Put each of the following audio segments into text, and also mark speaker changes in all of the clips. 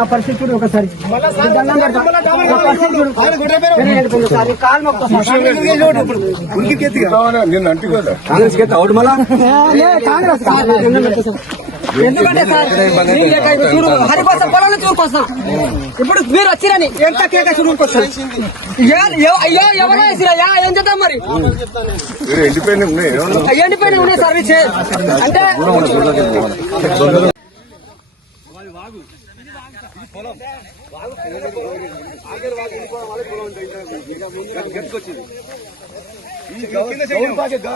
Speaker 1: మా పరిస్థితి చూడు. ఒకసారి. సార్. సార్.
Speaker 2: అంటి
Speaker 1: సార్. సార్. ఎందుకంటే సార్ హరికోసం ఇప్పుడు మీరు వచ్చిరని ఎంత కేక ఎవ- అయ్యో ఎవరో వేసిరయ్యా ఏం చేద్దాం మరి?
Speaker 2: ఎండిపోయిన ఉన్నాయి
Speaker 1: అంటే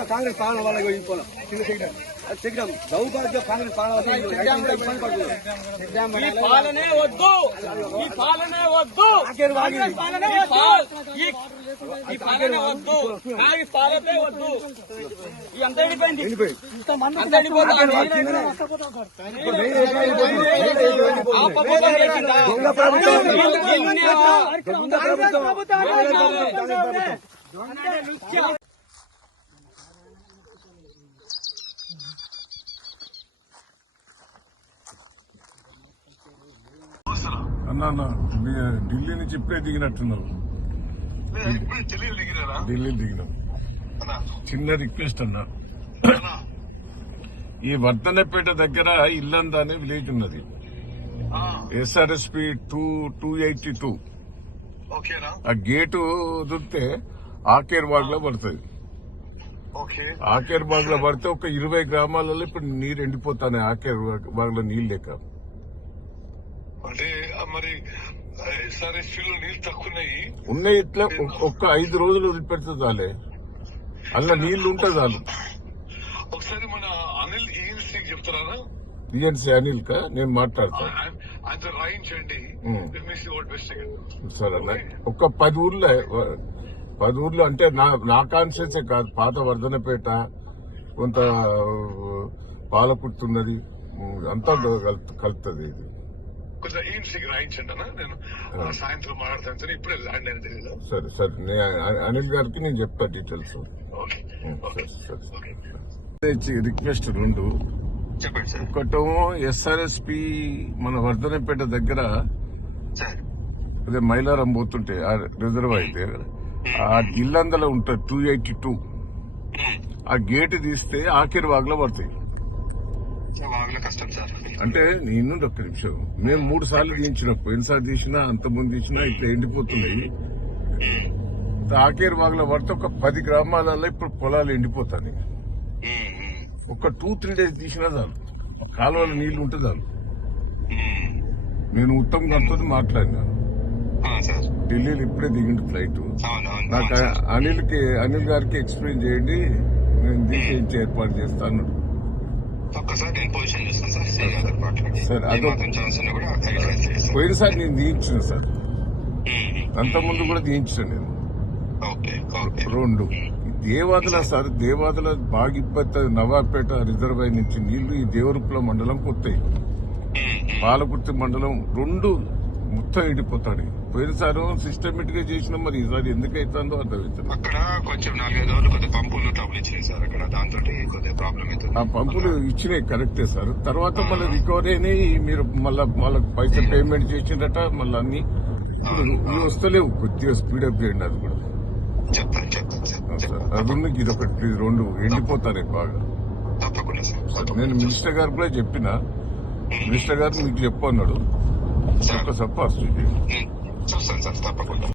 Speaker 3: కాంగ్రెస్ పాలన వాళ్ళకి వెళ్ళిపోవాలి కింద చెయ్యడం అది చెయ్యడం దౌర్భాగ్య కాంగ్రెస్ పాలన వల్ల ఇబ్బంది పడుతుంది
Speaker 4: ఈ పాలనే వద్దు. ఈ పాలనే వద్దు. కాంగ్రెస్ పాలనే వద్దు. ఈ ఈ పాలనే వద్దు. కాంగ్రెస్ పాలనే వద్దు. ఈ అంత ఎండిపోయింది
Speaker 2: అన్న ఢిల్లీ నుంచి ఇప్పుడే దిగినట్టున్నారు ఢిల్లీ దిగినాం చిన్న రిక్వెస్ట్ అన్న. ఈ వర్ధనపేట దగ్గర ఇల్లంద అనే విలేజ్ ఉన్నది. SRSP two two eighty two.
Speaker 5: ఓకేనా?
Speaker 2: ఆ గేటు వదిలితే ఆకేర్ బాగ్లో పడుతుంది ఆకేర్ బాగ్లో పడితే ఒక ఇరవై గ్రామాలలో ఇప్పుడు నీరు ఎండిపోతాయి ఆకేర్ బాగ్లో నీళ్ళు లేక.
Speaker 5: అంటే ఆ మరి ఎస్ఆర్ఎస్పీ లో నీళ్ళు తక్కువ ఉన్నాయి.
Speaker 2: ఉన్నాయి ఇట్లా ఒక్క ఐదు రోజులు వదిలిపెడితే చాలే. అందులో నీళ్ళు ఉంటే చాలు.
Speaker 5: ఒకసారి మన అనిల్ ఈఎన్సీ చెప్తారా
Speaker 2: టిఎన్సీ అనిల్ కా? నేను మాట్లాడతాను
Speaker 5: రాయించండి.
Speaker 2: సరే. ఒక్క పది ఊర్లో పది ఊర్లు అంటే నా నా కాన్షియసే కాదు. పాత వర్ధనపేట కొంత పాలకుర్తున్నది అంతా కలుతుంది ఇది.
Speaker 5: కొంచెం ఈఎన్సీకి రాయించండి అన్న నేను సాయంత్రం మాట్లాడతాను సరే ఇప్పుడే ల్యాండ్ తెలియదు
Speaker 2: సరే సరే. అనిల్ గారికి నేను చెప్తా డీటెయిల్స్
Speaker 5: ఓకే. ఓకే.
Speaker 2: రిక్వెస్ట్ రెండు.
Speaker 5: చెప్పండి సార్.
Speaker 2: ఒకటేమో ఎస్ఆర్ఎస్పి మన వర్ధనపేట దగ్గర
Speaker 5: సార్.
Speaker 2: అదే మైలారం పోతుంటే ఆ రిజర్వాయర్ దగ్గర ఆ ఇల్లందలో ఉంటుంది టూ ఎయిటీ టూ ఆ గేట్ తీస్తే ఆఖరి వాగులో పడతాయి. అంటే నేను ఒక్క నిమిషం. మేము మూడు సార్లు తీయించినాం పోయినసారి తీసినా అంత ముందు తీసినా ఇట్లా ఎండిపోతున్నాయి. ఆఖరి వాగులో పడితే ఒక పది గ్రామాలలో ఇప్పుడు పొలాలు ఎండిపోతాయి. ఒక టూ త్రీ డేస్ తీసినా చాలు. కాలువలో నీళ్ళు ఉంటే చాలు. నేను ఉత్తమ్ గారితో మాట్లాడినా. ఢిల్లీలో ఇప్పుడే దిగిండు ఫ్లైట్. నాకు అనిల్కి అనిల్ గారికి ఎక్స్ప్లెయిన్ చేయండి. నేను తీసేయించి ఏర్పాటు చేస్తాను.
Speaker 5: ఒక్కసారి నేను పొజిషన్ చేస్తాను సార్. సీ గారు మాట్లాడి
Speaker 2: సార్, అదో-
Speaker 5: ఏమాత్రం ఛాన్స్ ఉన్నా కూడా ఐడెంటిఫై చేస్తాను.
Speaker 2: పోయినసారి నేను తీయించిన సార్. అంత ముందు కూడా తీయించిన నేను.
Speaker 5: Okay okay.
Speaker 2: రెండు. దేవాదుల సార్. దేవాదుల బాగా ఇబ్బంది నవాపేట రిజర్వాయర్ నుంచి నీళ్ళు ఈ దేవరుపుల మండలం కొత్తాయి. పాలకుర్తి మండలం రెండు మొత్తం ఎండిపోతాడు పోయినసారి సిస్టమేటిక్గా చేసినా మరి ఈసారి ఎందుకు అవుతుందో అర్థమవుతుంది
Speaker 5: అక్కడ కొంచెం నాలుగైదు రోజులు కొద్దిగా పంపులు ట్రబుల్ ఇచ్చినాయి సార్ అక్కడ. దాంతో కొద్దిగా ప్రాబ్లం అవుతుంది
Speaker 2: ఆ పంపులు ఇచ్చినాయి కరెక్టే సార్. తర్వాత మళ్ళీ రికవరీ అయినాయి మీరు మళ్ళా వాళ్ళకి పైసలు పేమెంట్ చేసిండట మళ్ళీ అన్ని. ఇవి వస్తలేవు కొద్దిగా స్పీడప్ చేయండి అది కూడా.
Speaker 5: చెప్తాను చెప్తాను సార్.
Speaker 2: అది ఇది ఒకటి ప్లీజ్ రెండు ఎండిపోతాయి బాగా. నేను మినిస్టర్ గారు కూడా చెప్పిన మినిస్టర్ గారు మీకు చెప్పు అన్నాడు
Speaker 5: సార్
Speaker 2: ఒక్కసారి పరిస్థితి
Speaker 5: ఉమ్, చూస్తాను సార్ తప్పకుండా